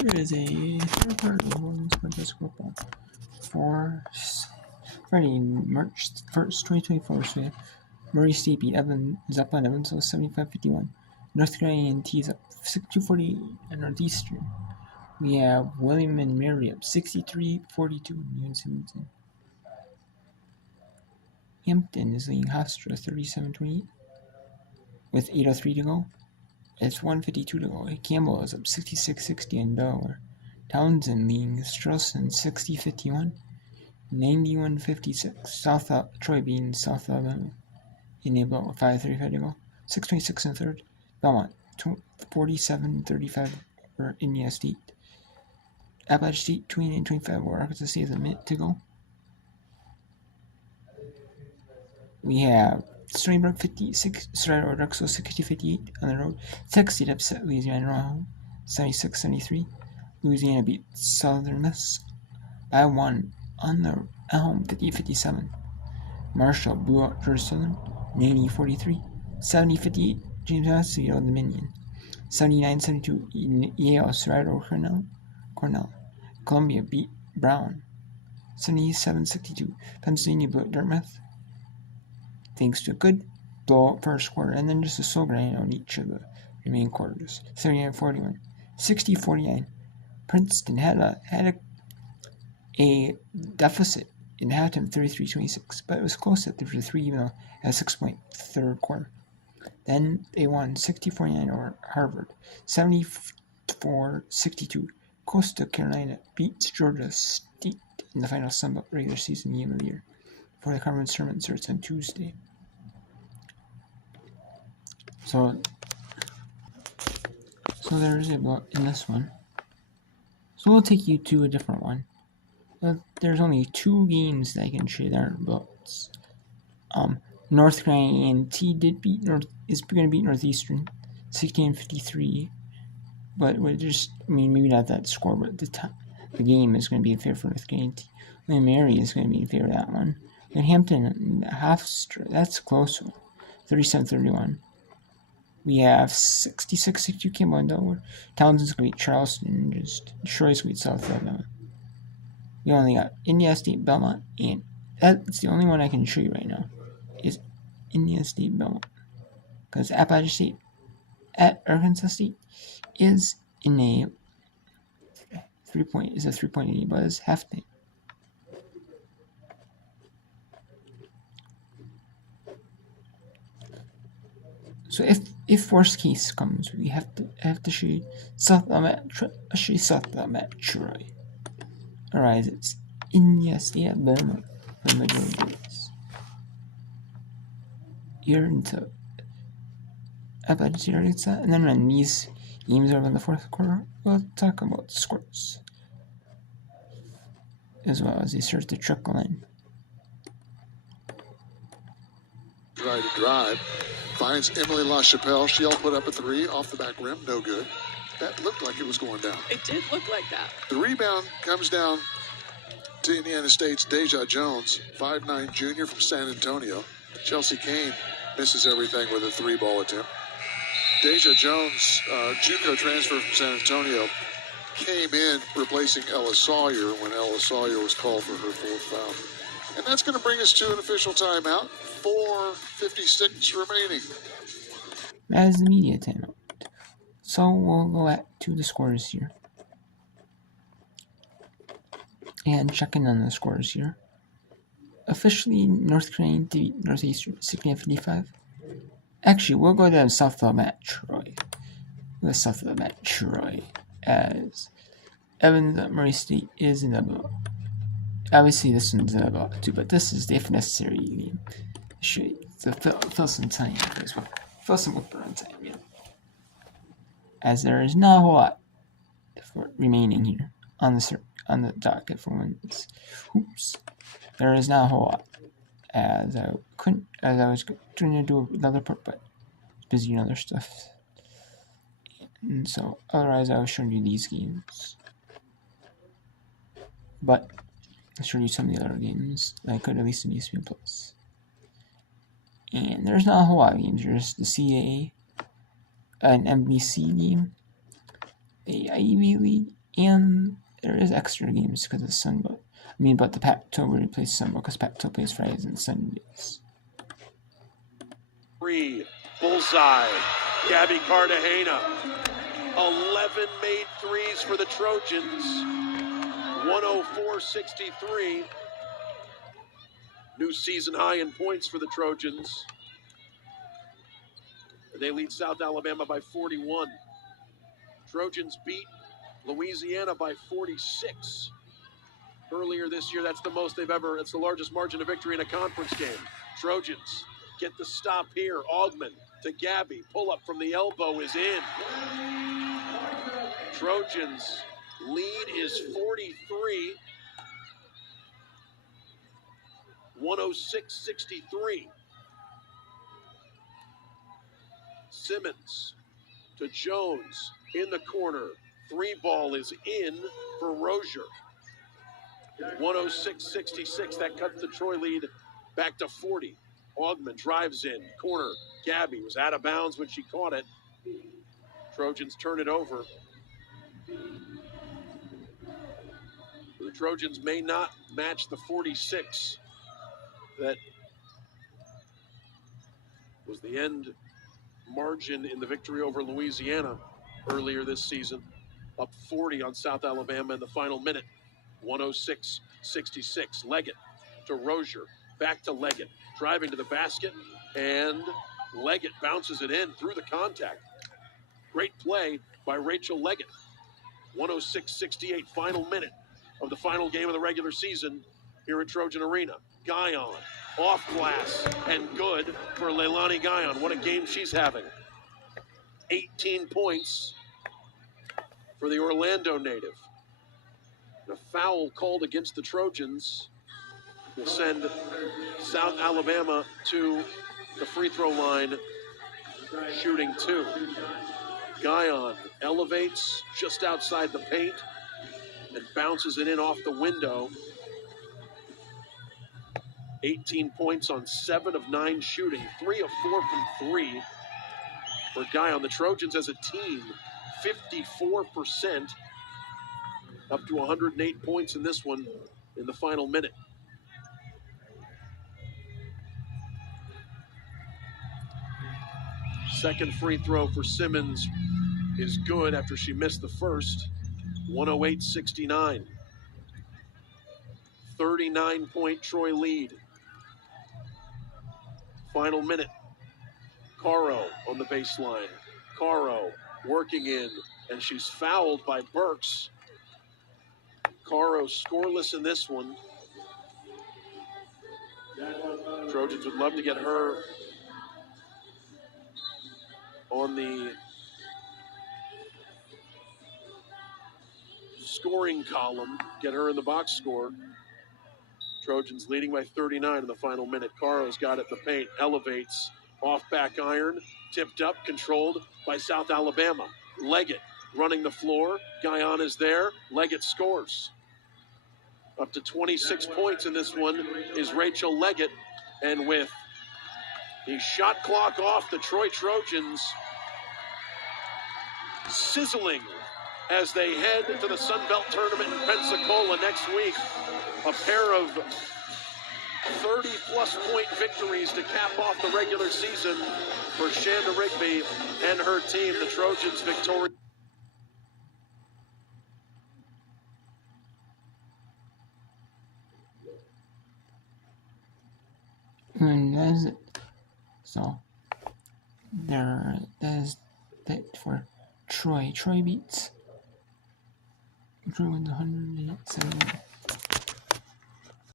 There is a third part of the Women's Contest football for Friday, March 1st, 2024. So we have Murray State beat Zeppelin Evansville 75-51. North Carolina A&T is up 62-48 at Northeastern. We have William and Mary up 63-42 in UNC. Hampton is leading Hofstra 37-28 with 8:03 to go. It's 1:52 to go. Campbell is up 66-60 in Delaware. Townsend leading Strelson 60-51, 91-56. South Troy beating South Alabama in about 5:35 to go. 6:26 in third. Belmont 47-35 for Indiana State. Appalachian State 29-25 over Arkansas State with a minute to go. We have Stony Brook 56, Strata or Drexel 60-58 on the road. Texas State upset Louisiana at home 76-73. Louisiana beat Southern Miss by 1 on the home 58-57. Marshall blew out Georgia Southern 90-43. 70-58 James Madison beat Dominion. 79-72 Yale Strata or Cornell. Columbia beat Brown 77-62. Pennsylvania blew out Dartmouth thanks to a good blowout first quarter, and then just a slow grind on each of the remaining quarters. 39-41, 60-49. Princeton had a deficit in halftime 33-26, but it was close at 3 even though at a 6-point third quarter. Then they won 60-49 over Harvard, 74-62. Coastal Carolina beats Georgia State in the final Sun Belt regular season game of the year before the conference tournament starts on Tuesday. So there's a block in this one. So we'll take you to a different one. There's only 2 games that I can show you that aren't blocks. North Carolina A&T is going to beat Northeastern 16-53, but maybe not that score, but the game is going to be in favor for North Carolina A&T. William Mary is going to be in favor of that one. And Hampton Hofstra, that's a close one, 37-31. We have 66-62 Campbell and Delaware. Townsend's going to beat Charleston, just Troy's going to beat South Alabama. We only got Indiana State, Belmont, and that's the only one I can show you right now, is Indiana State, Belmont. Because Appalachian State at Arkansas State is in a 3-point lead, but it's half-time. So if worst case comes, we have to show you South Alabama Troy. Alright, it's Indiana State at Belmont for the majority of this. You're into Appalachian State Arkansas, and then when these games are in the fourth quarter, we'll talk about scores as well as they start to trickle in. Try to drive. Finds Emily LaChapelle. She'll put up a 3 off the back rim. No good. That looked like it was going down. It did look like that. The rebound comes down to Indiana State's Deja Jones, 5'9" junior from San Antonio. Chelsea Kane misses everything with a 3-ball attempt. Deja Jones, JUCO transfer from San Antonio, came in replacing Ella Sawyer when Ella Sawyer was called for her 4th foul. And that's going to bring us to an official timeout. 4:56 remaining. That is the media timeout. So we'll go to the scores here. And checking on the scores here. Officially, North Carolina beat Northeastern 60-55. Actually, we'll go to South Alabama Troy. With South Alabama Troy as Evans at Murray State is in the block. Obviously, this one's in the block too, but this is the if necessary game. Should fill some time as well. Fill some work on time, as there is not a whole lot remaining here on the docket for women's hoops. There is not a whole lot, as I was trying to do another part, but busy in other stuff. And so, otherwise, I was showing you these games, but I'll show you some of the other games that I could at least in ESPN Plus. And there's not a whole lot of games. There's the CAA, an NBC game, a Ivy League, And there is extra games because of Sunbelt. But the Pac-12 will replace Sunbelt because Pac-12 plays Fridays and Sundays. Bullseye. Gabby Cartagena. 11 made threes for the Trojans. 104-63. New season high in points for the Trojans. They lead South Alabama by 41. Trojans beat Louisiana by 46. Earlier this year, that's the most they've ever, it's the largest margin of victory in a conference game. Trojans get the stop here. Augman to Gabby. Pull up from the elbow is in. Trojans lead is 43. 106-63. Simmons to Jones in the corner. 3 ball is in for Rozier. 106-66. That cuts the Troy lead back to 40. Augman drives in. Corner. Gabby was out of bounds when she caught it. Trojans turn it over. The Trojans may not match the 46 that was the end margin in the victory over Louisiana earlier this season. Up 40 on South Alabama in the final minute. 106-66. Leggett to Rozier. Back to Leggett. Driving to the basket. And Leggett bounces it in through the contact. Great play by Rachel Leggett. 106-68. Final minute of the final game of the regular season here at Trojan Arena. Guyon. Off glass. And good for Leilani Guyon. What a game she's having. 18 points for the Orlando native. And a foul called against the Trojans will send South Alabama to the free throw line, shooting 2. Guyon elevates just outside the paint and bounces it in off the window. 18 points on 7 of 9 shooting, 3 of 4 from 3 for Guyon. The Trojans as a team, 54%, up to 108 points in this one in the final minute. Second free throw for Simmons is good after she missed the first. 108-69. 39-point Troy lead. Final minute. Caro on the baseline. Caro working in, and she's fouled by Burks. Caro scoreless in this one. Trojans would love to get her on the scoring column, get her in the box score. Trojans leading by 39 in the final minute. Caro's got it in the paint, elevates, off back iron, tipped up, controlled by South Alabama. Leggett running the floor. Guyon is there. Leggett scores. Up to 26 points in this one is Rachel Leggett. And with the shot clock off, the Troy Trojans sizzling as they head to the Sun Belt Tournament in Pensacola next week. A pair of 30-plus point victories to cap off the regular season for Shanda Rigby and her team. The Trojans victorious. And that is it. So, that is it for Troy. Troy beats. Troy wins 108-70.